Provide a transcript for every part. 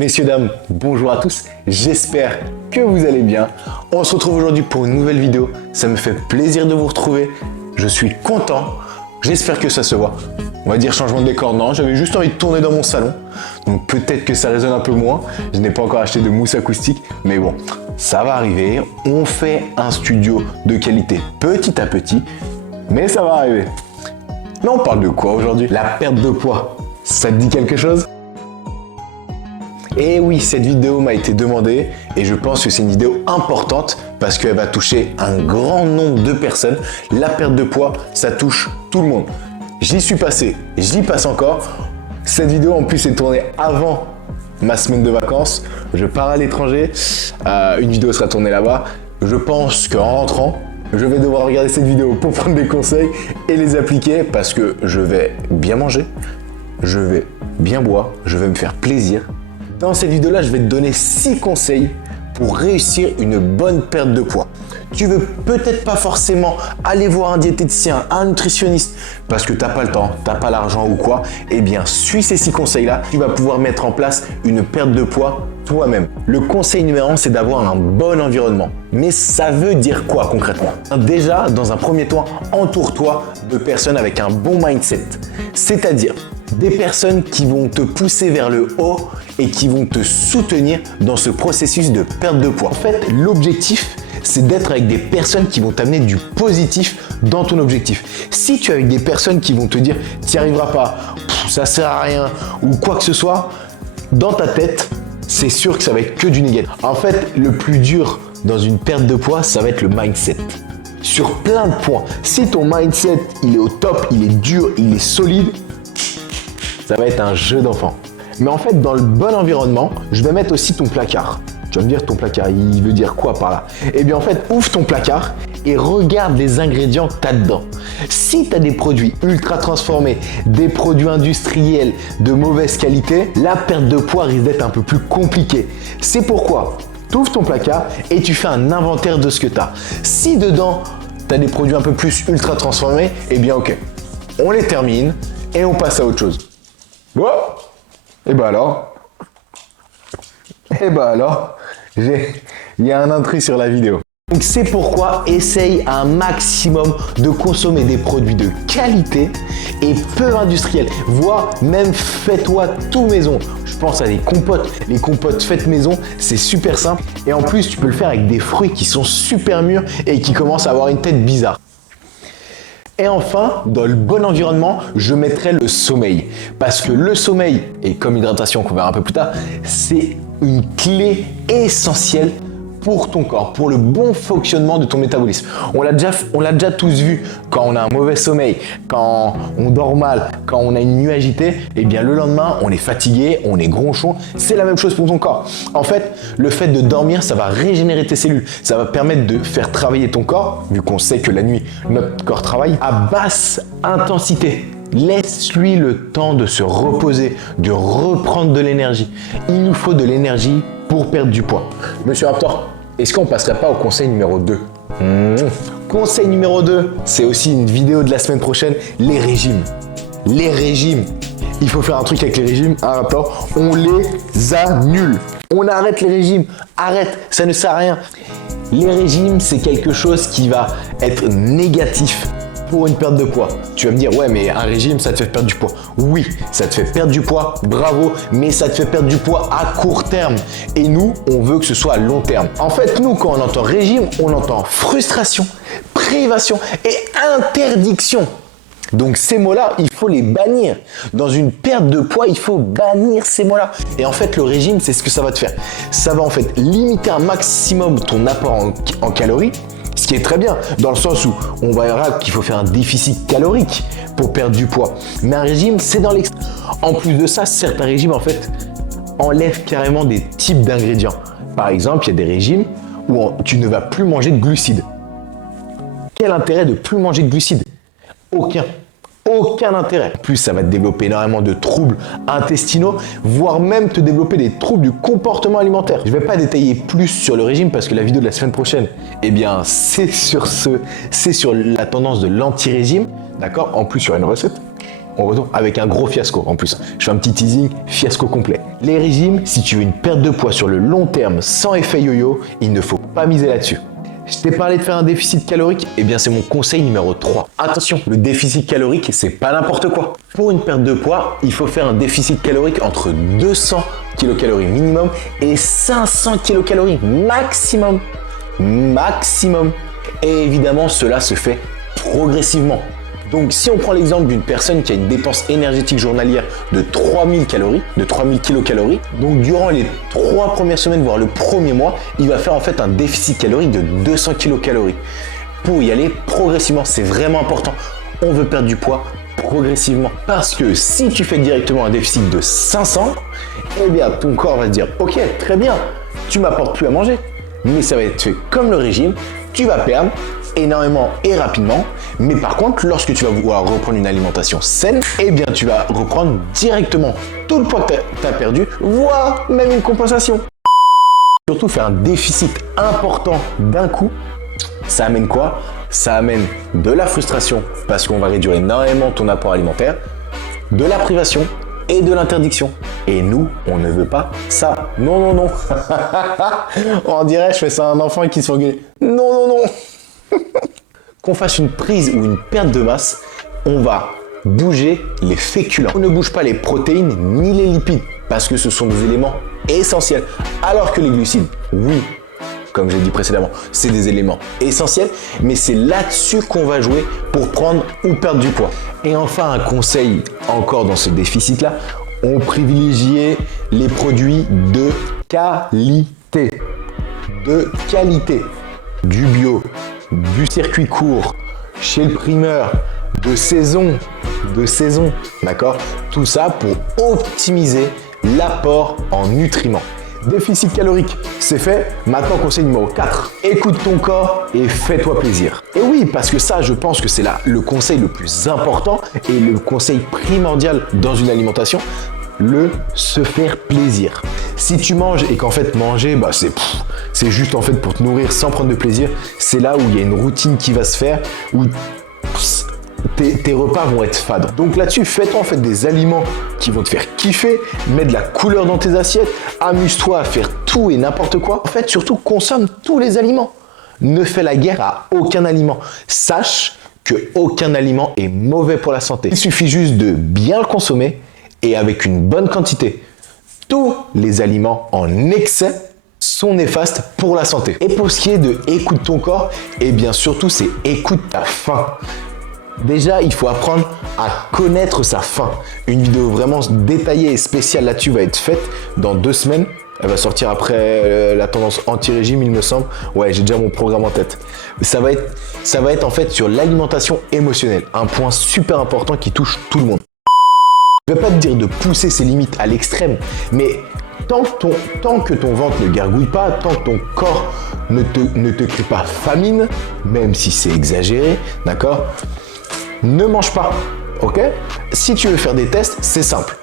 Messieurs, dames, bonjour à tous, j'espère que vous allez bien. On se retrouve aujourd'hui pour une nouvelle vidéo, ça me fait plaisir de vous retrouver, je suis content, j'espère que ça se voit. On va dire changement de décor, non, j'avais juste envie de tourner dans mon salon, donc peut-être que ça résonne un peu moins, je n'ai pas encore acheté de mousse acoustique, mais bon, ça va arriver, on fait un studio de qualité petit à petit, mais ça va arriver. Là on parle de quoi aujourd'hui? La perte de poids, ça te dit quelque chose? Et oui, cette vidéo m'a été demandée et je pense que c'est une vidéo importante parce qu'elle va toucher un grand nombre de personnes. La perte de poids, ça touche tout le monde. J'y suis passé, j'y passe encore. Cette vidéo en plus est tournée avant ma semaine de vacances. Je pars à l'étranger, une vidéo sera tournée là-bas. Je pense qu'en rentrant, je vais devoir regarder cette vidéo pour prendre des conseils et les appliquer parce que je vais bien manger, je vais bien boire, je vais me faire plaisir. Dans cette vidéo-là, je vais te donner 6 conseils pour réussir une bonne perte de poids. Tu veux peut-être pas forcément aller voir un diététicien, un nutritionniste, parce que tu n'as pas le temps, tu n'as pas l'argent ou quoi. Eh bien, suis ces 6 conseils-là, tu vas pouvoir mettre en place une perte de poids toi-même. Le conseil numéro 1, c'est d'avoir un bon environnement. Mais ça veut dire quoi concrètement? Déjà, dans un premier temps, entoure-toi de personnes avec un bon mindset. C'est-à-dire des personnes qui vont te pousser vers le haut et qui vont te soutenir dans ce processus de perte de poids. En fait, l'objectif, c'est d'être avec des personnes qui vont t'amener du positif dans ton objectif. Si tu es avec des personnes qui vont te dire « tu n'y arriveras pas, ça sert à rien » ou quoi que ce soit, dans ta tête, c'est sûr que ça va être que du négatif. En fait, le plus dur dans une perte de poids, ça va être le mindset. Sur plein de points. Si ton mindset, il est au top, il est dur, il est solide, ça va être un jeu d'enfant. Mais en fait, dans le bon environnement, je vais mettre aussi ton placard. Tu vas me dire, ton placard, il veut dire quoi par là? Eh bien, en fait, ouvre ton placard et regarde les ingrédients que tu as dedans. Si tu as des produits ultra transformés, des produits industriels de mauvaise qualité, la perte de poids risque d'être un peu plus compliquée. C'est pourquoi tu ouvres ton placard et tu fais un inventaire de ce que tu as. Si dedans, tu as des produits un peu plus ultra transformés, eh bien, ok, on les termine et on passe à autre chose. Oh, et bah alors, il y a un intrus sur la vidéo. Donc c'est pourquoi essaye un maximum de consommer des produits de qualité et peu industriels, voire même fais-toi tout maison. Je pense à des compotes. Les compotes faites maison, c'est super simple et en plus tu peux le faire avec des fruits qui sont super mûrs et qui commencent à avoir une tête bizarre. Et enfin, dans le bon environnement, je mettrai le sommeil. Parce que le sommeil, et comme hydratation qu'on verra un peu plus tard, c'est une clé essentielle pour ton corps, pour le bon fonctionnement de ton métabolisme. On l'a déjà tous vu, quand on a un mauvais sommeil, quand on dort mal, quand on a une nuit agitée, eh bien le lendemain, on est fatigué, on est gronchon. C'est la même chose pour ton corps. En fait, le fait de dormir, ça va régénérer tes cellules. Ça va permettre de faire travailler ton corps, vu qu'on sait que la nuit, notre corps travaille, à basse intensité. Laisse-lui le temps de se reposer, de reprendre de l'énergie. Il nous faut de l'énergie pour perdre du poids. Monsieur Raptor, est-ce qu'on ne passerait pas au conseil numéro 2? Conseil numéro 2, c'est aussi une vidéo de la semaine prochaine, les régimes. Les régimes. Il faut faire un truc avec les régimes, un rapport, on les annule. On arrête les régimes, arrête, ça ne sert à rien. Les régimes, c'est quelque chose qui va être négatif pour une perte de poids. Tu vas me dire, ouais, mais un régime, ça te fait perdre du poids. Oui, ça te fait perdre du poids, bravo, mais ça te fait perdre du poids à court terme. Et nous, on veut que ce soit à long terme. En fait, nous, quand on entend régime, on entend frustration, privation et interdiction. Donc ces mots-là, il faut les bannir. Dans une perte de poids, il faut bannir ces mots-là. Et en fait, le régime, c'est ce que ça va te faire. Ça va en fait limiter un maximum ton apport en calories, ce qui est très bien, dans le sens où on verra qu'il faut faire un déficit calorique pour perdre du poids. Mais un régime, c'est dans l'extrême. En plus de ça, certains régimes, en fait, enlèvent carrément des types d'ingrédients. Par exemple, il y a des régimes où tu ne vas plus manger de glucides. Quel intérêt de plus manger de glucides? Aucun. Aucun intérêt. En plus, ça va te développer énormément de troubles intestinaux, voire même te développer des troubles du comportement alimentaire. Je ne vais pas détailler plus sur le régime parce que la vidéo de la semaine prochaine, eh bien, c'est sur la tendance de l'anti-régime, d'accord? En plus, sur une recette. on retourne avec un gros fiasco en plus. Je fais un petit teasing, fiasco complet. Les régimes, si tu veux une perte de poids sur le long terme sans effet yo-yo, il ne faut pas miser là-dessus. Je t'ai parlé de faire un déficit calorique, eh bien c'est mon conseil numéro 3. Attention, le déficit calorique, c'est pas n'importe quoi. Pour une perte de poids, il faut faire un déficit calorique entre 200 kcal minimum et 500 kcal maximum. Maximum. Et évidemment, cela se fait progressivement. Donc si on prend l'exemple d'une personne qui a une dépense énergétique journalière de 3000 calories, de 3000 kilocalories, donc durant les 3 premières semaines, voire le premier mois, il va faire en fait un déficit calorique de 200 kilocalories. Pour y aller progressivement, c'est vraiment important. On veut perdre du poids progressivement. Parce que si tu fais directement un déficit de 500, eh bien ton corps va se dire « Ok, très bien, tu m'apportes plus à manger. » Mais ça va être fait comme le régime, tu vas perdre énormément et rapidement, mais par contre lorsque tu vas vouloir reprendre une alimentation saine, eh bien tu vas reprendre directement tout le poids que tu as perdu, voire même une compensation. Surtout faire un déficit important d'un coup, ça amène quoi? Ça amène de la frustration parce qu'on va réduire énormément ton apport alimentaire, de la privation et de l'interdiction. Et nous, on ne veut pas ça. Non, non, non. On dirait, je fais ça à un enfant qui se fait engueuler. Non, non, non. Qu'on fasse une prise ou une perte de masse, on va bouger les féculents. On ne bouge pas les protéines ni les lipides parce que ce sont des éléments essentiels. Alors que les glucides, oui, comme j'ai dit précédemment, c'est des éléments essentiels, mais c'est là-dessus qu'on va jouer pour prendre ou perdre du poids. Et enfin, un conseil encore dans ce déficit-là, on privilégiait les produits de qualité. De qualité. Du bio, du circuit court, chez le primeur, de saison, d'accord? Tout ça pour optimiser l'apport en nutriments. Déficit calorique, c'est fait. Maintenant, conseil numéro 4. Écoute ton corps et fais-toi plaisir. Et oui, parce que ça, je pense que c'est là le conseil le plus important et le conseil primordial dans une alimentation, le se faire plaisir. Si tu manges et qu'en fait manger, bah c'est juste en fait pour te nourrir sans prendre de plaisir, c'est là où il y a une routine qui va se faire, où tes repas vont être fades. Donc là-dessus, fais-toi en fait des aliments qui vont te faire kiffer, mets de la couleur dans tes assiettes, amuse-toi à faire tout et n'importe quoi. En fait, surtout, consomme tous les aliments. Ne fais la guerre à aucun aliment. Sache que aucun aliment est mauvais pour la santé. Il suffit juste de bien le consommer et avec une bonne quantité. Tous les aliments en excès sont néfastes pour la santé. Et pour ce qui est de écoute ton corps, et bien surtout c'est écoute ta faim. Déjà, il faut apprendre à connaître sa faim. Une vidéo vraiment détaillée et spéciale là-dessus va être faite dans 2 semaines. Elle va sortir après la tendance anti-régime, il me semble. Ouais, j'ai déjà mon programme en tête. Ça va être en fait sur l'alimentation émotionnelle. Un point super important qui touche tout le monde. Je ne vais pas te dire de pousser ses limites à l'extrême, mais tant que ton ventre ne gargouille pas, tant que ton corps ne te crie pas famine, même si c'est exagéré, d'accord? Ne mange pas, ok? Si tu veux faire des tests, c'est simple.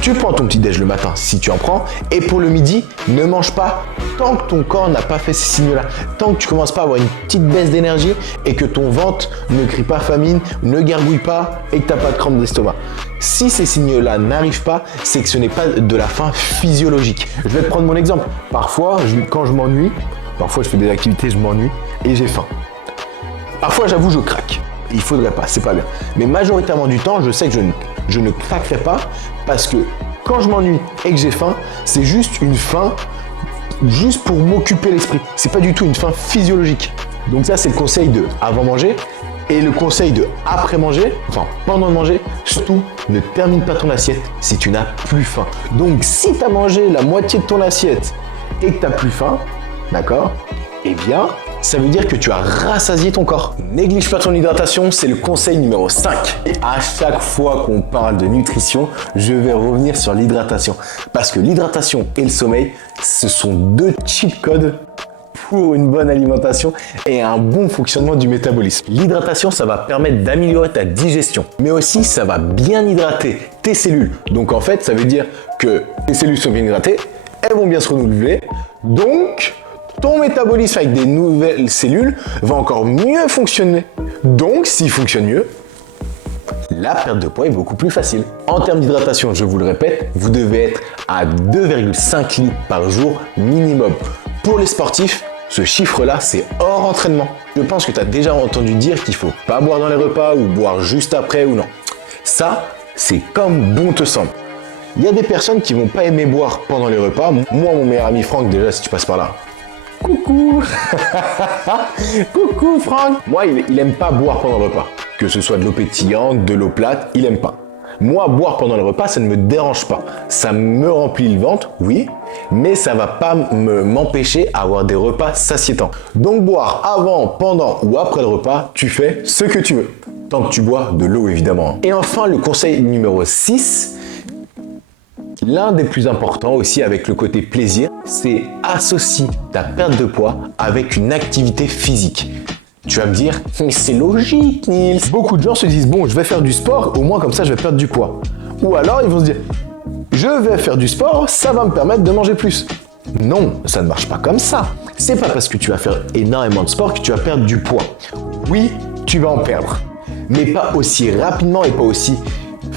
Tu prends ton petit déj le matin, si tu en prends, et pour le midi, ne mange pas tant que ton corps n'a pas fait ces signaux-là. Tant que tu commences pas à avoir une petite baisse d'énergie et que ton ventre ne crie pas famine, ne gargouille pas et que tu n'as pas de crampe d'estomac. Si ces signaux-là n'arrivent pas, c'est que ce n'est pas de la faim physiologique. Je vais te prendre mon exemple. Parfois, quand je m'ennuie, parfois je fais des activités, je m'ennuie et j'ai faim. Parfois, j'avoue, je craque. Il faudrait pas, c'est pas bien. Mais majoritairement du temps, je sais que je ne craquerai pas parce que quand je m'ennuie et que j'ai faim, c'est juste une faim juste pour m'occuper l'esprit. C'est pas du tout une faim physiologique. Donc ça, c'est le conseil de avant manger. Et le conseil de après manger, enfin pendant de manger, surtout ne termine pas ton assiette si tu n'as plus faim. Donc si tu as mangé la moitié de ton assiette et que tu n'as plus faim, d'accord? Eh bien, ça veut dire que tu as rassasié ton corps. Néglige pas ton hydratation, c'est le conseil numéro 5. Et à chaque fois qu'on parle de nutrition, je vais revenir sur l'hydratation. Parce que l'hydratation et le sommeil, ce sont 2 cheat codes pour une bonne alimentation et un bon fonctionnement du métabolisme. L'hydratation, ça va permettre d'améliorer ta digestion, mais aussi ça va bien hydrater tes cellules. Donc en fait, ça veut dire que tes cellules sont bien hydratées, elles vont bien se renouveler, donc ton métabolisme avec des nouvelles cellules va encore mieux fonctionner. Donc s'il fonctionne mieux, la perte de poids est beaucoup plus facile. En termes d'hydratation, je vous le répète, vous devez être à 2,5 litres par jour minimum. Pour les sportifs, ce chiffre-là, c'est hors entraînement. Je pense que tu as déjà entendu dire qu'il ne faut pas boire dans les repas ou boire juste après ou non. Ça, c'est comme bon te semble. Il y a des personnes qui vont pas aimer boire pendant les repas. Moi, mon meilleur ami Franck, déjà, si tu passes par là. Coucou. Coucou Franck. Moi, il aime pas boire pendant le repas. Que ce soit de l'eau pétillante, de l'eau plate, il aime pas. Moi, boire pendant le repas, ça ne me dérange pas. Ça me remplit le ventre, oui, mais ça va pas m'empêcher d'avoir des repas satiétants. Donc boire avant, pendant ou après le repas, tu fais ce que tu veux. Tant que tu bois de l'eau, évidemment. Et enfin, le conseil numéro 6, l'un des plus importants aussi avec le côté plaisir, c'est associe ta perte de poids avec une activité physique. Tu vas me dire, mais c'est logique, Nils. Beaucoup de gens se disent, bon, je vais faire du sport, au moins comme ça, je vais perdre du poids. Ou alors, ils vont se dire, je vais faire du sport, ça va me permettre de manger plus. Non, ça ne marche pas comme ça. C'est pas parce que tu vas faire énormément de sport que tu vas perdre du poids. Oui, tu vas en perdre, mais pas aussi rapidement et pas aussi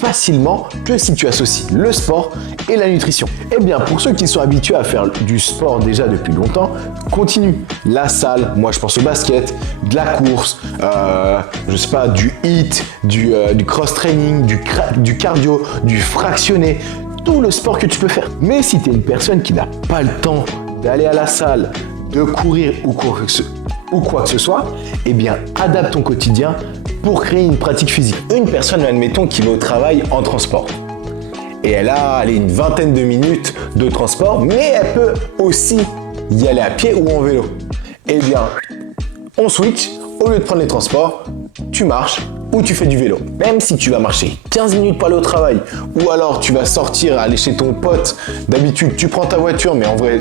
facilement que si tu associes le sport et la nutrition. Eh bien, pour ceux qui sont habitués à faire du sport déjà depuis longtemps, continue. La salle, moi je pense au basket, de la course, je sais pas, du HIIT, du cross-training, du cardio, du fractionné, tout le sport que tu peux faire. Mais si tu es une personne qui n'a pas le temps d'aller à la salle, de courir ou quoi que ce soit, eh bien, adapte ton quotidien pour créer une pratique physique. Une personne, admettons, qui va au travail en transport. Et elle a une vingtaine de minutes de transport, mais elle peut aussi y aller à pied ou en vélo. Eh bien, on switch, au lieu de prendre les transports, tu marches ou tu fais du vélo. Même si tu vas marcher 15 minutes pour aller au travail, ou alors tu vas sortir, aller chez ton pote, d'habitude tu prends ta voiture, mais en vrai,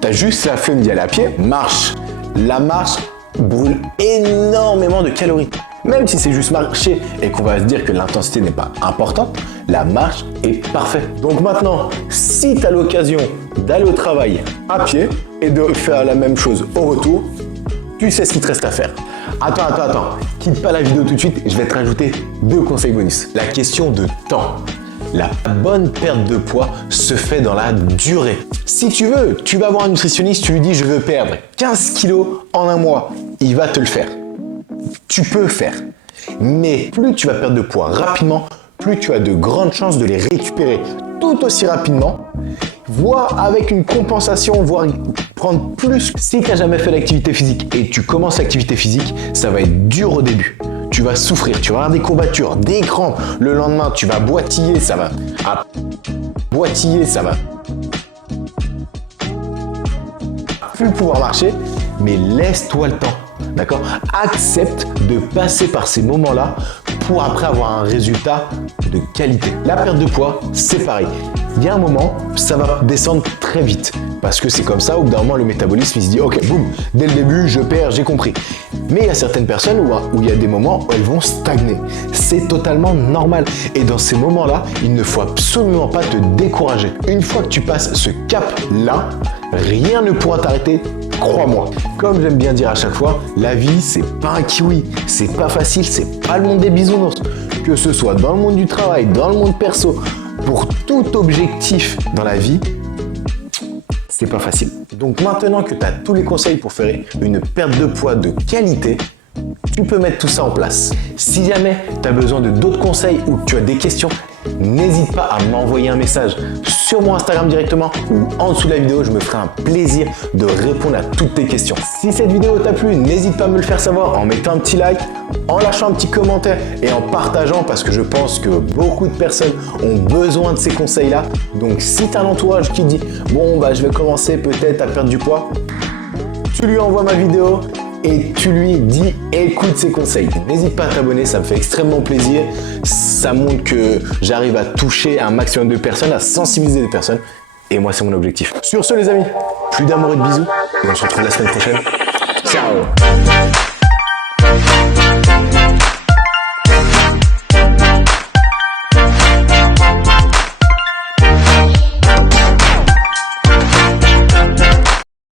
tu as juste la flemme d'y aller à pied, marche. La marche brûle énormément de calories. Même si c'est juste marcher et qu'on va se dire que l'intensité n'est pas importante, la marche est parfaite. Donc maintenant, si tu as l'occasion d'aller au travail à pied et de faire la même chose au retour, tu sais ce qu'il te reste à faire. Attends, quitte pas la vidéo tout de suite, je vais te rajouter 2 conseils bonus. La question de temps. La bonne perte de poids se fait dans la durée. Si tu veux, tu vas voir un nutritionniste, tu lui dis je veux perdre 15 kilos en un mois. Il va te le faire. Tu peux faire. Mais plus tu vas perdre de poids rapidement, plus tu as de grandes chances de les récupérer tout aussi rapidement, voire avec une compensation, voire prendre plus. Si tu n'as jamais fait d'activité physique et tu commences l'activité physique, ça va être dur au début. Tu vas souffrir, tu vas avoir des courbatures, des crampes. Le lendemain, tu vas boitiller, ça va plus pouvoir marcher, mais laisse-toi le temps. D'accord? Accepte de passer par ces moments-là pour après avoir un résultat de qualité. La perte de poids, c'est pareil. Il y a un moment, ça va descendre très vite parce que c'est comme ça, au bout d'un moment, le métabolisme, il se dit « Ok, boum, dès le début, je perds, j'ai compris. » Mais il y a certaines personnes où il y a des moments où elles vont stagner. C'est totalement normal. Et dans ces moments-là, il ne faut absolument pas te décourager. Une fois que tu passes ce cap-là, rien ne pourra t'arrêter. Crois-moi. Comme j'aime bien dire à chaque fois, la vie, c'est pas un kiwi. C'est pas facile, c'est pas le monde des bisounours. Que ce soit dans le monde du travail, dans le monde perso, pour tout objectif dans la vie, c'est pas facile. Donc maintenant que tu as tous les conseils pour faire une perte de poids de qualité, tu peux mettre tout ça en place. Si jamais tu as besoin de d'autres conseils ou que tu as des questions, n'hésite pas à m'envoyer un message sur mon Instagram directement ou en dessous de la vidéo, je me ferai un plaisir de répondre à toutes tes questions. Si cette vidéo t'a plu, n'hésite pas à me le faire savoir en mettant un petit like, en lâchant un petit commentaire et en partageant parce que je pense que beaucoup de personnes ont besoin de ces conseils-là. Donc si tu as un entourage qui dit « Bon, je vais commencer peut-être à perdre du poids », tu lui envoies ma vidéo et tu lui dis écoute ces conseils. N'hésite pas à t'abonner, ça me fait extrêmement plaisir. Ça montre que j'arrive à toucher un maximum de personnes, à sensibiliser des personnes. Et moi, c'est mon objectif. Sur ce, les amis, plus d'amour et de bisous. Et on se retrouve la semaine prochaine. Ciao!